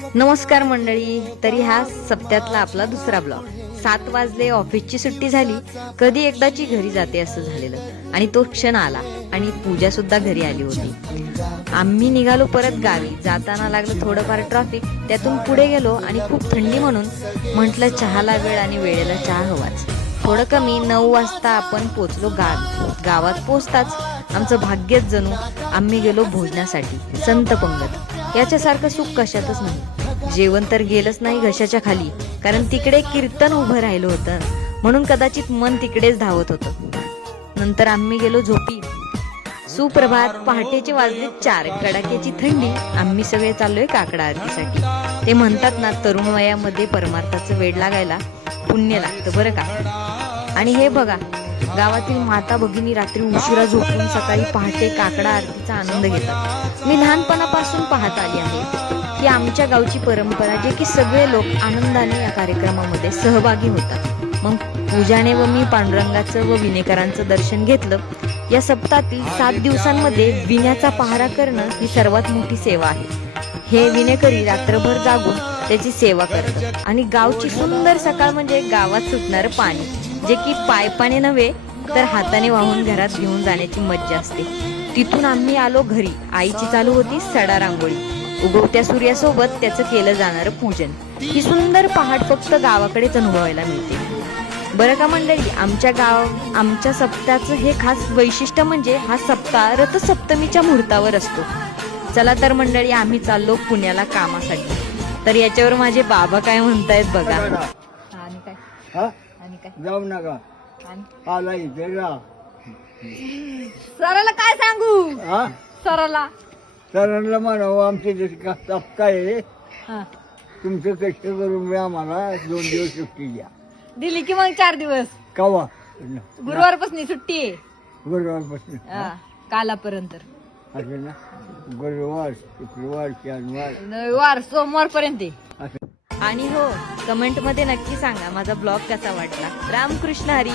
नमस्कार मंडळी, तरी हा सप्त्यातला आपला दुसरा ब्लॉग. 7 वाजले, ऑफिसची सुट्टी झाली, कधी एकदाची घरी जाते असं झालेलं. आणि तो क्षण आला आणि पूजा सुद्धा घरी आली होती. आम्ही निघालो परत गावी. जाताना लागलं थोडंफार ट्रॅफिक, त्यातून पुढे गेलो आणि खूप थंडी म्हणून म्हटलं चहाला वेळ आणि वेळेला चहा हवाच. थोडं कमी 9 वाजता आपण पोचलो. गावात पोचताच आमचं भाग्यच जणू. आम्ही गेलो भोजनासाठी. संत पंगत याच्यासारखं सुख कशातच नाही. जेवण तर गेलंच नाही घशाच्या खाली, कारण तिकडे कीर्तन उभं राहिलं होतं म्हणून कदाचित मन तिकडेच धावत होतं. नंतर आम्ही गेलो झोपी. सुप्रभात. पहाटेचे वाजले 4. कडाक्याची थंडी. आम्ही सगळे चाललोय काकडा आरतीसाठी. ते म्हणतात ना, तरुण वयामध्ये परमार्थाचं वेड लागायला पुण्य लागतं बरं का. आणि हे बघा, गावातील माता भगिनी रात्री उशिरा झोपून सकाळी पहाटे काकडा आरतीचा आनंद घेतात. मी लहानपणापासून पाहत आली आहे की आमच्या गावची परंपरा, जे की सगळे लोक आनंदाने या कार्यक्रमामध्ये सहभागी होतात. मग पूजाने व मी पांडुरंगाचं व विनेकरांचं दर्शन घेतलं. या सप्ताहातील 7 दिवसांमध्ये विण्याचा पहारा करणं ही सर्वात मोठी सेवा आहे. हे विनेकरी रात्रभर जागून त्याची सेवा करतात. आणि गावची सुंदर सकाळ म्हणजे गावात सुटणारं पाणी, जे की पायपाने नव्हे तर हाताने वाहून घरात घेऊन जाण्याची मज्जा असते. तिथून आम्ही आलो घरी. आईची चालू होती सडा रांगोळी. उगवत्या सूर्यासोबत त्याचं केलं जाणारं पूजन. ही सुंदर पहाट फक्त गावाकडेच अनुभवायला मिळते बरं का मंडळी. आमच्या सप्त्याचं हे खास वैशिष्ट्य म्हणजे हा सप्ताह रथसप्तमीच्या मुहूर्तावर असतो. चला तर मंडळी, आम्ही चाललो पुण्याला कामासाठी. तर याच्यावर माझे बाबा काय म्हणतायत बघा. आणि काय जाऊ नका. आला इथे जा. सराला काय सांगू. सरांना म्हणावं आमचे जे काय आहे, तुमचं कष्ट करून मी आम्हाला 2 दिवस सुट्टी द्या. दिली की मग 4 दिवस. कवा? गुरुवारपासून सुट्टी आहे. गुरुवारपासून कालापर्यंत. असं ना. गुरुवार, शुक्रवार, शनिवार, रविवार, सोमवार पर्यंत. असं. आणि हो, कमेंट मध्ये नक्की सांगा माझा ब्लॉग कसा वाटला. रामकृष्ण हरी.